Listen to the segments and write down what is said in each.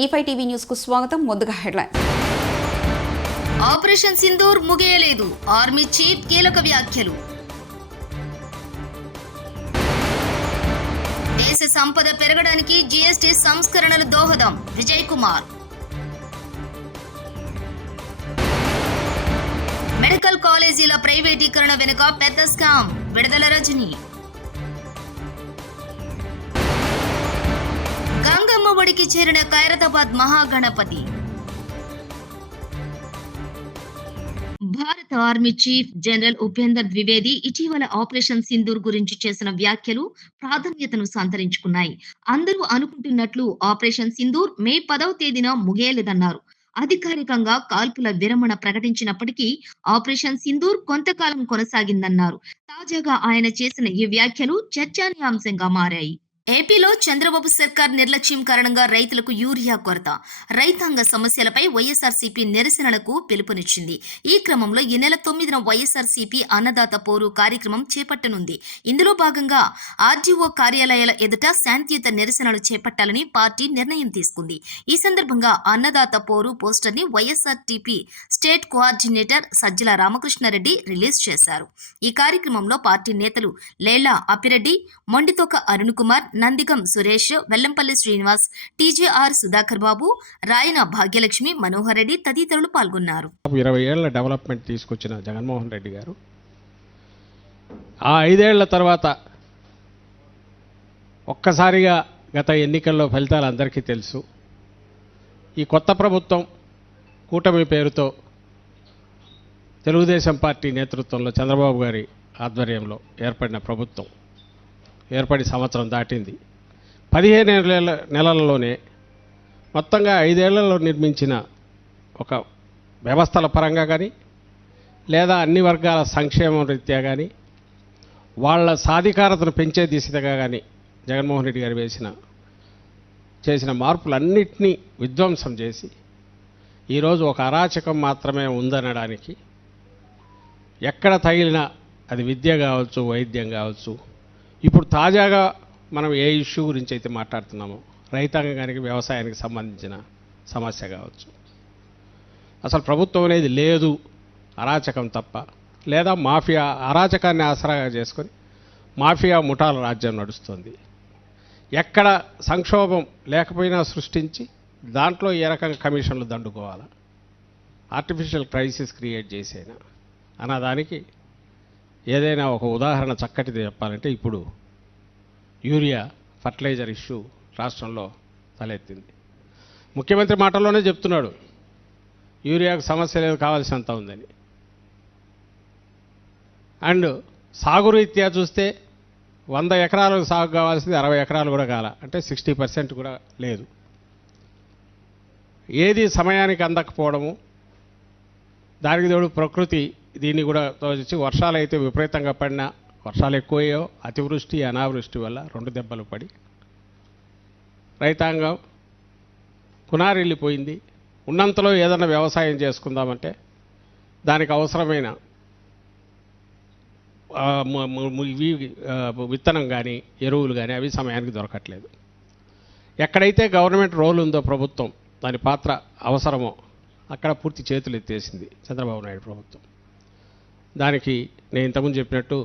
E5 TV news కు స్వాగతం. ముందుగా హెడ్లైన్. ఆపరేషన్ సింధూర్ ముగియలేదు. ఆర్మీ చీఫ్ కీలక వ్యాఖ్యలు. దేశ సంపద పెరగడానికి జీఎస్టీ సంస్కరణలు దోహదం. విజయ్ కుమార్. మెడికల్ కాలేజీల ప్రైవేటీకరణ వెనుక పెద్ద స్కామ్. విడుదల రజని. గంగమ్మ ఒడికి చేరిన ఖైరతాబాద్ మహాగణపతి. భారత army chief general Upender Dwivedi ఇటీవల ఆపరేషన్ సింధూర్ గురించి చేసిన వ్యాఖ్యలు ప్రాధాన్యతను సంతరించుకున్నాయి. అందరూ అనుకుంటున్నట్లు ఆపరేషన్ సింధూర్ మే 10వ తేదీన ముగియలేదన్నారు. అధికారికంగా కాల్పుల విరమణ ప్రకటించినప్పటికీ ఆపరేషన్ సింధూర్ కొంతకాలం కొనసాగిందన్నారు. తాజాగా ఆయన చేసిన ఈ వ్యాఖ్యలు చర్చానీయాంశంగా మారాయి. ఏపీలో చంద్రబాబు సర్కార్ నిర్లక్ష్యం కారణంగా రైతులకు యూరియా కొరత. రైతాంగ సమస్యలపై వైఎస్ఆర్సీపీ నిరసనలకు పిలుపునిచ్చింది. ఈ క్రమంలో ఈ నెల 9న వైఎస్ఆర్సీపీ అన్నదాత పోరు కార్యక్రమం చేపట్టనుంది. ఇందులో భాగంగా ఆర్డీఓ కార్యాలయాల ఎదుట శాంతియుత నిరసనలు చేపట్టాలని పార్టీ నిర్ణయం తీసుకుంది. ఈ సందర్భంగా అన్నదాత పోరు పోస్టర్ ని YSRTP state coordinator Sajjala Ramakrishna Reddy release చేశారు. ఈ కార్యక్రమంలో పార్టీ నేతలు లేళ్ల అప్పిరెడ్డి, మొండితోక అరుణ్ కుమార్, నందిగం సురేష్, వెల్లంపల్లి శ్రీనివాస్, టీజేఆర్ సుధాకర్ బాబు, రాయన భాగ్యలక్ష్మి, మనోహర్ రెడ్డి తదితరులు పాల్గొన్నారు. 20 ఏళ్ల డెవలప్మెంట్ తీసుకొచ్చిన జగన్మోహన్ రెడ్డి గారు ఆ 5 ఏళ్ల తర్వాత ఒక్కసారిగా గత ఎన్నికల్లో ఫలితాలు అందరికీ తెలుసు. ఈ కొత్త ప్రభుత్వం కూటమి పేరుతో తెలుగుదేశం పార్టీ నేతృత్వంలో చంద్రబాబు గారి ఆధ్వర్యంలో ఏర్పడిన ప్రభుత్వం ఏర్పడి సంవత్సరం దాటింది. 15 నెలలలోనే మొత్తంగా 5 ఏళ్లలో నిర్మించిన ఒక వ్యవస్థల పరంగా కానీ లేదా అన్ని వర్గాల సంక్షేమం రీత్యా కానీ వాళ్ళ సాధికారతను పెంచే దిశగా కానీ జగన్మోహన్ రెడ్డి గారు చేసిన మార్పులన్నింటినీ విధ్వంసం చేసి ఈరోజు ఒక అరాచకం మాత్రమే ఉందనడానికి ఎక్కడ తగిలినా అది విద్య కావచ్చు, వైద్యం కావచ్చు, ఇప్పుడు తాజాగా మనం ఏ ఇష్యూ గురించి అయితే మాట్లాడుతున్నామో రైతాంగానికి, వ్యవసాయానికి సంబంధించిన సమస్య కావచ్చు, అసలు ప్రభుత్వం అనేది లేదు, అరాచకం తప్ప, లేదా మాఫియా అరాచకాన్ని ఆసరాగా చేసుకొని మాఫియా ముఠాల రాజ్యం నడుస్తుంది. ఎక్కడ సంక్షోభం లేకపోయినా సృష్టించి దాంట్లో ఏ రకంగా కమిషన్లు దండుకోవాలా, ఆర్టిఫిషియల్ క్రైసిస్ క్రియేట్ చేసేనా అన్నదానికి ఏదైనా ఒక ఉదాహరణ చక్కటిది చెప్పాలంటే ఇప్పుడు యూరియా ఫర్టిలైజర్ ఇష్యూ రాష్ట్రంలో తలెత్తింది. ముఖ్యమంత్రి మాటల్లోనే చెప్తున్నాడు యూరియాకు సమస్య లేదు, కావాల్సినంత ఉందని. అండ్ సాగు రీత్యా చూస్తే 100 ఎకరాలకు సాగు కావాల్సింది 60 ఎకరాలు కూడా కాల, అంటే 60% కూడా లేదు. ఏది సమయానికి అందకపోవడము, దానికి తోడు ప్రకృతి దీన్ని కూడా తోచి వర్షాలు అయితే విపరీతంగా పడినా, వర్షాలు ఎక్కువయ్యో అతివృష్టి అనావృష్టి వల్ల 2 దెబ్బలు పడి రైతాంగం కునారిల్లిపోయింది. ఉన్నంతలో ఏదైనా వ్యవసాయం చేసుకుందామంటే దానికి అవసరమైన విత్తనం కానీ ఎరువులు కానీ అవి సమయానికి దొరకట్లేదు. ఎక్కడైతే గవర్నమెంట్ రోల్ ఉందో ప్రభుత్వం, దాని పాత్ర అవసరమో అక్కడ పూర్తి చేతులు ఎత్తేసింది చంద్రబాబు నాయుడు ప్రభుత్వం. దానికి నేను ఇంతకుముందు చెప్పినట్టు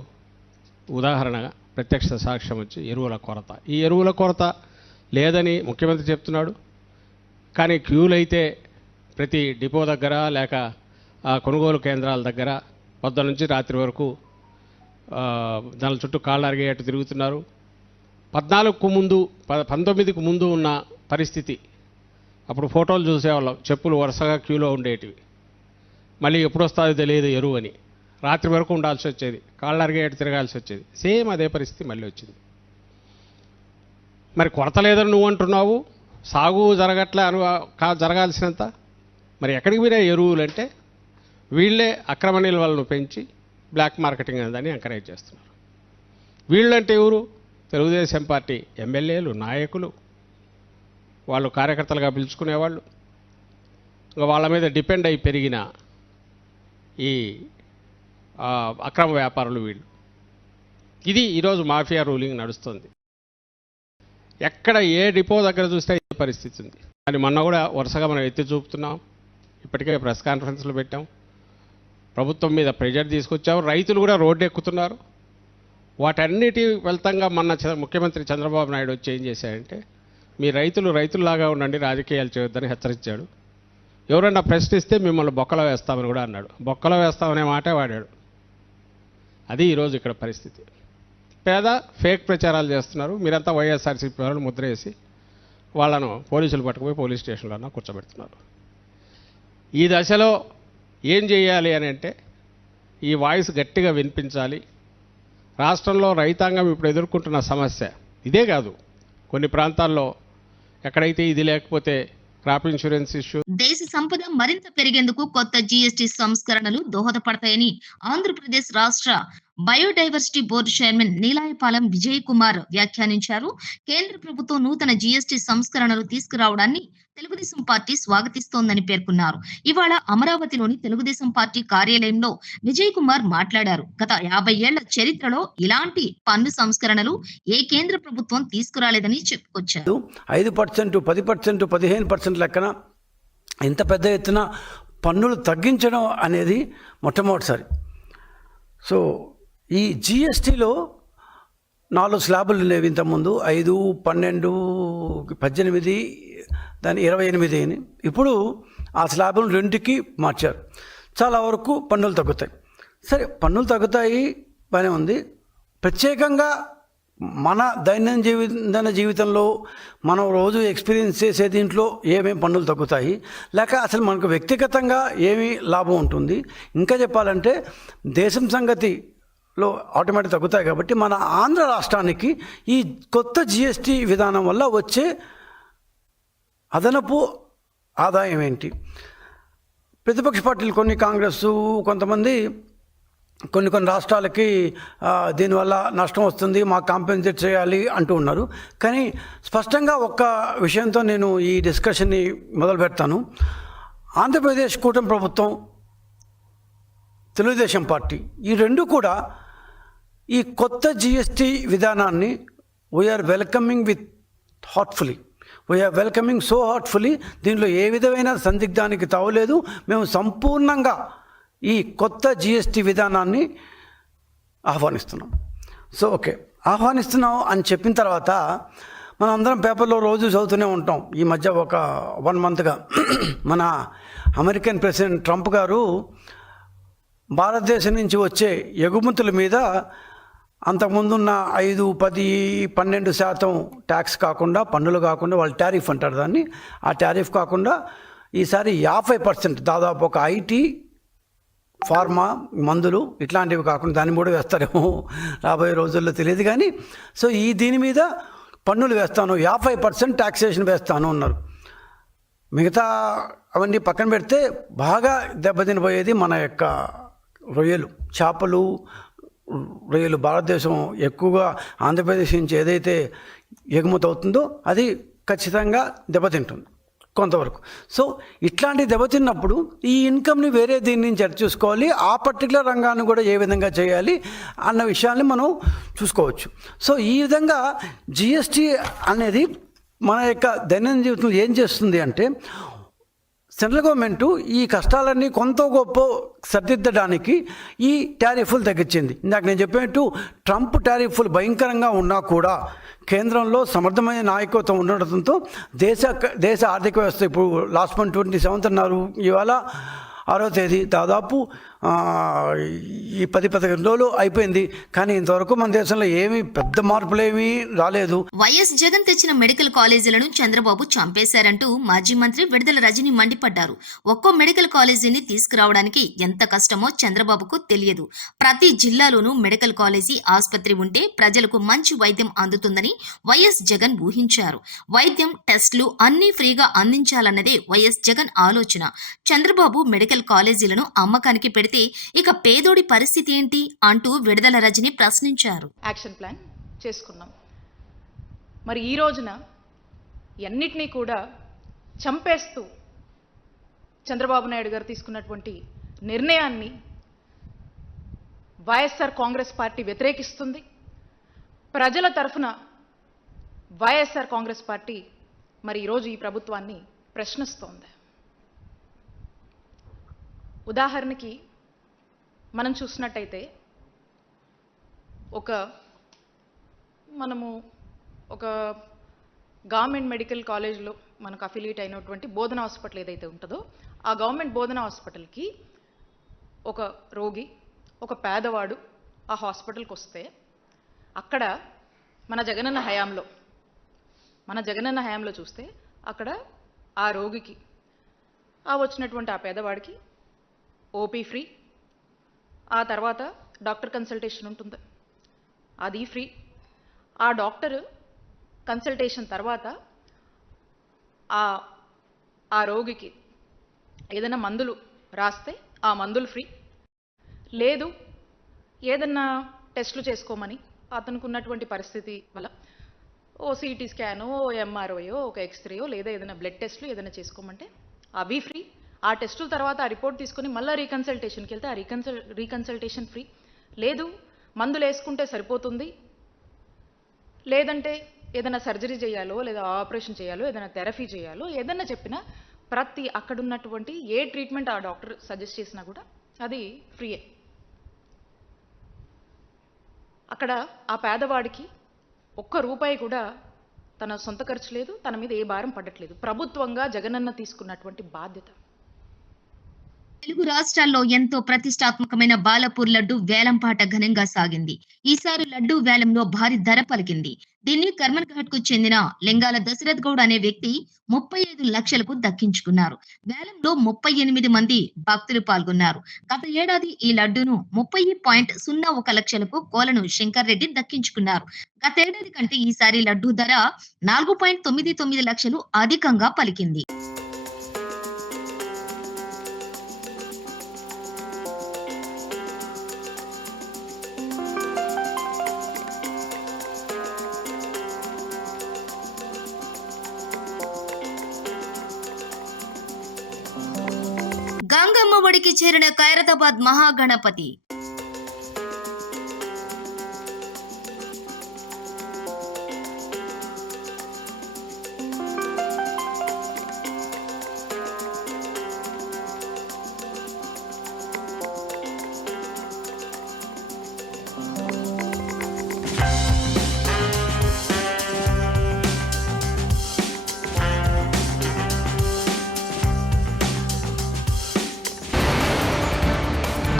ఉదాహరణగా ప్రత్యక్ష సాక్ష్యం వచ్చి ఎరువుల కొరత. ఈ ఎరువుల కొరత లేదని ముఖ్యమంత్రి చెప్తున్నాడు, కానీ క్యూలు అయితే ప్రతి డిపో దగ్గర లేక కొనుగోలు కేంద్రాల దగ్గర పొద్దు నుంచి రాత్రి వరకు దాని చుట్టూ కాళ్ళు అరిగేటట్టు తిరుగుతున్నారు. 14కు ముందు 19కు ముందు ఉన్న పరిస్థితి అప్పుడు ఫోటోలు చూసేవాళ్ళం, చెప్పులు వరుసగా క్యూలో ఉండేటివి. మళ్ళీ ఎప్పుడు వస్తుందో తెలియదు ఎరువు అని, రాత్రి వరకు ఉండాల్సి వచ్చేది, కాళ్ళు అరిగేటట్టు తిరగాల్సి వచ్చేది. సేమ్ అదే పరిస్థితి మళ్ళీ వచ్చింది. మరి కొరత లేదని నువ్వు అంటున్నావు, సాగు జరగట్లే జరగాల్సినంత. మరి ఎక్కడికి పోయినా ఎరువులు అంటే వీళ్ళే అక్రమ నిల్వలను పెంచి బ్లాక్ మార్కెటింగ్ అని ఎంకరేజ్ చేస్తున్నారు. వీళ్ళంటే ఎవరు? తెలుగుదేశం పార్టీ ఎమ్మెల్యేలు, నాయకులు, వాళ్ళు కార్యకర్తలుగా పిలుచుకునేవాళ్ళు. ఇంకా వాళ్ళ మీద డిపెండ్ అయి పెరిగిన ఈ అక్రమ వ్యాపారులు వీళ్ళు. ఇది ఈరోజు మాఫియా రూలింగ్ నడుస్తుంది. ఎక్కడ ఏ డిపో దగ్గర చూస్తే ఏ పరిస్థితి ఉంది. అని మొన్న కూడా వరుసగా మనం ఎత్తి చూపుతున్నాం. ఇప్పటికే ప్రెస్ కాన్ఫరెన్స్లు పెట్టాం. ప్రభుత్వం మీద ప్రెజర్ తీసుకొచ్చాము. రైతులు కూడా రోడ్డు ఎక్కుతున్నారు. వాటన్నిటి ఫలితంగా మొన్న ముఖ్యమంత్రి చంద్రబాబు నాయుడు వచ్చి ఏం చేశాడంటే, మీ రైతుల్లాగా ఉండండి, రాజకీయాలు చేయొద్దని హెచ్చరించాడు. ఎవరన్నా ప్రశ్నిస్తే మిమ్మల్ని బొక్కలో వేస్తామని కూడా అన్నాడు. బొక్కలో వేస్తామనే మాటే వాడాడు. అది ఈరోజు ఇక్కడ పరిస్థితి. ఫేక్ ప్రచారాలు చేస్తున్నారు. మీరంతా వైఎస్ఆర్సీపీ వాళ్ళు ముద్ర వేసి వాళ్ళను పోలీసులు పట్టుకుపోయి పోలీస్ స్టేషన్లో కూర్చోబెడుతున్నారు. ఈ దశలో ఏం చేయాలి అని అంటే, ఈ వాయిస్ గట్టిగా వినిపించాలి. రాష్ట్రంలో రైతాంగం ఇప్పుడు ఎదుర్కొంటున్న సమస్య ఇదే కాదు. కొన్ని ప్రాంతాల్లో ఎక్కడైతే ఇది లేకపోతే క్రాప్ ఇన్సూరెన్స్ ఇష్యూ. దేశ సంపద మరింత పెరిగేందుకు కొత్త జీఎస్టీ సంస్కరణలు దోహదపడతాయని ఆంధ్రప్రదేశ్ రాష్ట్ర biodiversity board chairman Neelayapalem Vijay Kumar వ్యాఖ్యానించారు. కేంద్ర ప్రభుత్వం నూతన జీఎస్టీ సంస్కరణలు తీసుకురావడాన్ని తెలుగుదేశం పార్టీ స్వాగతిస్తోందని పేర్కొన్నారు. ఇవాళ అమరావతిలోని తెలుగుదేశం పార్టీ కార్యాలయంలో విజయ్ కుమార్ మాట్లాడారు. గత 50 ఏళ్ల చరిత్రలో ఇలాంటి పన్ను సంస్కరణలు ఏ కేంద్ర ప్రభుత్వం తీసుకురాలేదని చెప్పుకొచ్చారు. 5%, 10%, 15% లెక్కన ఇంత పెద్ద ఎత్తున పన్నులు తగ్గించడం అనేది మొట్టమొదటిసారి. సో ఈ జిఎస్టీలో 4 స్లాబులు ఉండేవి ఇంతకుముందు. 5, 12, 18, దాని 28 అని. ఇప్పుడు ఆ స్లాబులు 2కి మార్చారు. చాలా వరకు పన్నులు తగ్గుతాయి. సరే, పన్నులు తగ్గుతాయి, బాగానే ఉంది. ప్రత్యేకంగా మన దైనందిన జీవితంలో మనం రోజు ఎక్స్పీరియన్స్ చేసే దీంట్లో ఏమేమి పన్నులు తగ్గుతాయి, లేక అసలు మనకు వ్యక్తిగతంగా ఏమి లాభం ఉంటుంది, ఇంకా చెప్పాలంటే దేశం సంగతిలో ఆటోమేటిక్ తగ్గుతాయి. కాబట్టి మన ఆంధ్ర రాష్ట్రానికి ఈ కొత్త జిఎస్టీ విధానం వల్ల వచ్చే అదనపు ఆదాయం ఏంటి? ప్రతిపక్ష పార్టీలు కొన్ని, కాంగ్రెస్, కొంతమంది కొన్ని రాష్ట్రాలకి దీనివల్ల నష్టం వస్తుంది, మాకు కాంపెన్సేట్ చేయాలి అంటూ ఉన్నారు. కానీ స్పష్టంగా ఒక్క విషయంతో నేను ఈ డిస్కషన్ని మొదలు పెడతాను. ఆంధ్రప్రదేశ్ కూటమి ప్రభుత్వం, తెలుగుదేశం పార్టీ, ఈ రెండు కూడా ఈ కొత్త జిఎస్టీ విధానాన్ని we're welcoming with heartfully. We're welcoming so heartfully. దీనిలో ఏ విధమైన సందిగ్ధానికి తావులేదు. మేము సంపూర్ణంగా ఈ కొత్త జిఎస్టీ విధానాన్ని ఆహ్వానిస్తున్నాం. సో ఓకే, ఆహ్వానిస్తున్నాం అని చెప్పిన తర్వాత మనం అందరం పేపర్లో రోజు చదువుతూనే ఉంటాం. ఈ మధ్య ఒక 1 మంత్గా మన అమెరికన్ ప్రెసిడెంట్ ట్రంప్ గారు భారతదేశం నుంచి వచ్చే ఎగుమతుల మీద అంతకుముందున్న 5, 10, 12% ట్యాక్స్ కాకుండా, పన్నులు కాకుండా, వాళ్ళు టారిఫ్ అంటారు దాన్ని, ఆ టారిఫ్ కాకుండా ఈసారి 50%, దాదాపు ఒక ఐటీ, ఫార్మా, మందులు ఇట్లాంటివి కాకుండా దాన్ని కూడా వేస్తారేమో రాబోయే రోజుల్లో తెలియదు. కానీ సో దీని మీద పన్నులు వేస్తాను, 50% ట్యాక్సేషన్ వేస్తాను అన్నారు. మిగతా అవన్నీ పక్కన పెడితే బాగా దెబ్బతినబోయేది మన యొక్క రొయ్యలు, చేపలు, రొయ్యలు. భారతదేశం ఎక్కువగా ఆంధ్రప్రదేశ్ నుంచి ఏదైతే ఎగుమతి అవుతుందో అది ఖచ్చితంగా దెబ్బతింటుంది కొంతవరకు. సో ఇట్లాంటి దెబ్బతిన్నప్పుడు ఈ ఇన్కమ్ని వేరే దీని నుంచి చూసుకోవాలి, ఆ పర్టికులర్ రంగాన్ని కూడా ఏ విధంగా చేయాలి అన్న విషయాన్ని మనం చూసుకోవచ్చు. సో ఈ విధంగా జిఎస్టీ అనేది మన యొక్క దైనందిన జీవితంలో ఏం చేస్తుంది అంటే, సెంట్రల్ గవర్నమెంట్ ఈ కష్టాలన్నీ కొంత గొప్ప సరిదిద్దడానికి ఈ టారిఫ్లు తగ్గించింది. ఇందాక నేను చెప్పినట్టు ట్రంప్ టారిఫ్లు భయంకరంగా ఉన్నా కూడా కేంద్రంలో సమర్థమైన నాయకత్వం ఉండడంతో దేశ ఆర్థిక వ్యవస్థ ఇప్పుడు లాస్ట్ మంత్ 27 అన్నారు, ఇవాళ 6వ తేదీ, దాదాపు ఈ 10-15 రోజులు అయిపోయింది. కానీ ఇంతవరకు మన దేశంలో ఏమీ పెద్ద మార్పులేమీ రాలేదు. వైఎస్ జగన్ తెచ్చిన మెడికల్ కాలేజీలను చంద్రబాబు చంపేశారంటూ మాజీ మంత్రి విడుదల రజని మండిపడ్డారు. ఒక్కో మెడికల్ కాలేజీని తీసుకురావడానికి ఎంత కష్టమో చంద్రబాబుకు తెలియదు. ప్రతి జిల్లాలోనూ మెడికల్ కాలేజీ, ఆసుపత్రి ఉంటే ప్రజలకు మంచి వైద్యం అందుతుందని వైఎస్ జగన్ ఊహించారు. వైద్యం, టెస్టులు అన్నీ ఫ్రీగా అందించాలన్నదే వైఎస్ జగన్ ఆలోచన. చంద్రబాబు మెడికల్ కాలేజీలను అమ్మకానికి పెడితే ఇక పేదోడి పరిస్థితి ఏంటి అంటూ విడుదల రజని ప్రశ్నించారు. యాక్షన్ ప్లాన్ చేసుకున్నాం. మరి ఈ రోజున అన్నిటినీ కూడా చంపేస్తూ చంద్రబాబు నాయుడు గారు తీసుకున్నటువంటి నిర్ణయాన్ని వైఎస్ఆర్ కాంగ్రెస్ పార్టీ వ్యతిరేకిస్తుంది. ప్రజల తరఫున వైఎస్ఆర్ కాంగ్రెస్ పార్టీ మరి ఈరోజు ఈ ప్రభుత్వాన్ని ప్రశ్నిస్తోంది. ఉదాహరణకి మనం చూసినట్టయితే మనము ఒక గవర్నమెంట్ మెడికల్ కాలేజ్లో మనకు అఫిలియేట్ అయినటువంటి బోధన హాస్పిటల్ ఏదైతే ఉంటుందో ఆ గవర్నమెంట్ బోధన హాస్పిటల్కి ఒక రోగి, ఒక పేదవాడు ఆ హాస్పిటల్కి వస్తే అక్కడ మన జగనన్న హయాంలో చూస్తే అక్కడ ఆ రోగికి వచ్చినటువంటి ఆ పేదవాడికి ఓపీ ఫ్రీ, ఆ తర్వాత డాక్టర్ కన్సల్టేషన్ ఉంటుంది, అది ఫ్రీ. ఆ డాక్టర్ కన్సల్టేషన్ తర్వాత ఆ రోగికి ఏదైనా మందులు రాస్తే ఆ మందులు ఫ్రీ. లేదు ఏదన్నా టెస్టులు చేసుకోమని అతనికి ఉన్నటువంటి పరిస్థితి వల్ల ఓ సిటీ స్కానో, ఓ ఎంఆర్ఓయో, ఒక ఎక్స్రేయో లేదా ఏదైనా బ్లడ్ టెస్టులు ఏదైనా చేసుకోమంటే అవి ఫ్రీ. ఆ టెస్టుల తర్వాత ఆ రిపోర్ట్ తీసుకొని మళ్ళీ రీకన్సల్టేషన్కి వెళ్తే ఆ రీకన్సల్టేషన్ ఫ్రీ. లేదు మందులు వేసుకుంటే సరిపోతుంది, లేదంటే ఏదైనా సర్జరీ చేయాలో లేదా ఆపరేషన్ చేయాలో ఏదైనా థెరపీ చేయాలో ఏదైనా చెప్పినా ప్రతి అక్కడ ఉన్నటువంటి ఏ ట్రీట్మెంట్ ఆ డాక్టర్ సజెస్ట్ చేసినా కూడా అది ఫ్రీయే. అక్కడ ఆ పేదవాడికి ఒక్క రూపాయి కూడా తన సొంత ఖర్చు లేదు, తన మీద ఏ భారం పడట్లేదు. ప్రభుత్వంగా జగనన్న తీసుకున్నటువంటి బాధ్యత. తెలుగు రాష్ట్రాల్లో ఎంతో ప్రతిష్టాత్మకమైన బాలపూర్ లడ్డు వేలంపాట ఘనంగా సాగింది. ఈసారి లడ్డు వేలంలో భారీ ధర పలికింది. దీన్ని కర్మన్ఘాట్ కు చెందిన లింగాల దశరథ్ గౌడ్ అనే వ్యక్తి 35 లక్షలకు దక్కించుకున్నారు. వేలంలో 38 మంది భక్తులు పాల్గొన్నారు. గత ఏడాది ఈ లడ్డును 30.01 లక్షలకు కోలను శంకర్ రెడ్డి దక్కించుకున్నారు. గతేడాది కంటే ఈసారి లడ్డు ధర 4.99 లక్షలు అధికంగా పలికింది. గంగమ్మ ఒడికి చేరిన ఖైరతాబాద్ మహాగణపతి.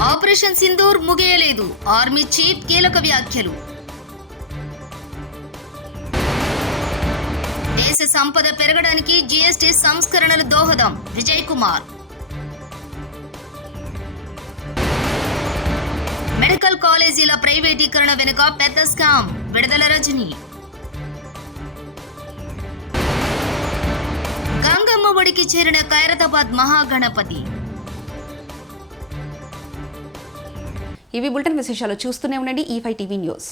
ఆపరేషన్ సింధూర్ ముగియలేదు. ఆర్మీ చీఫ్ కీలక వ్యాఖ్యలు. దేశ సంపద పెరగడానికి జీఎస్టీ సంస్కరణలు దోహదం. విజయ్ కుమార్. మెడికల్ కాలేజీల ప్రైవేటీకరణ వెనుక పెద్ద స్కామ్. విడుదల రజని. గంగమ్మ ఒడికి చేరిన ఖైరతాబాద్ మహాగణపతి. ఇవి బులెటిన్ విశేషాలు. చూస్తూనే ఉండండి E5 టీవీ న్యూస్.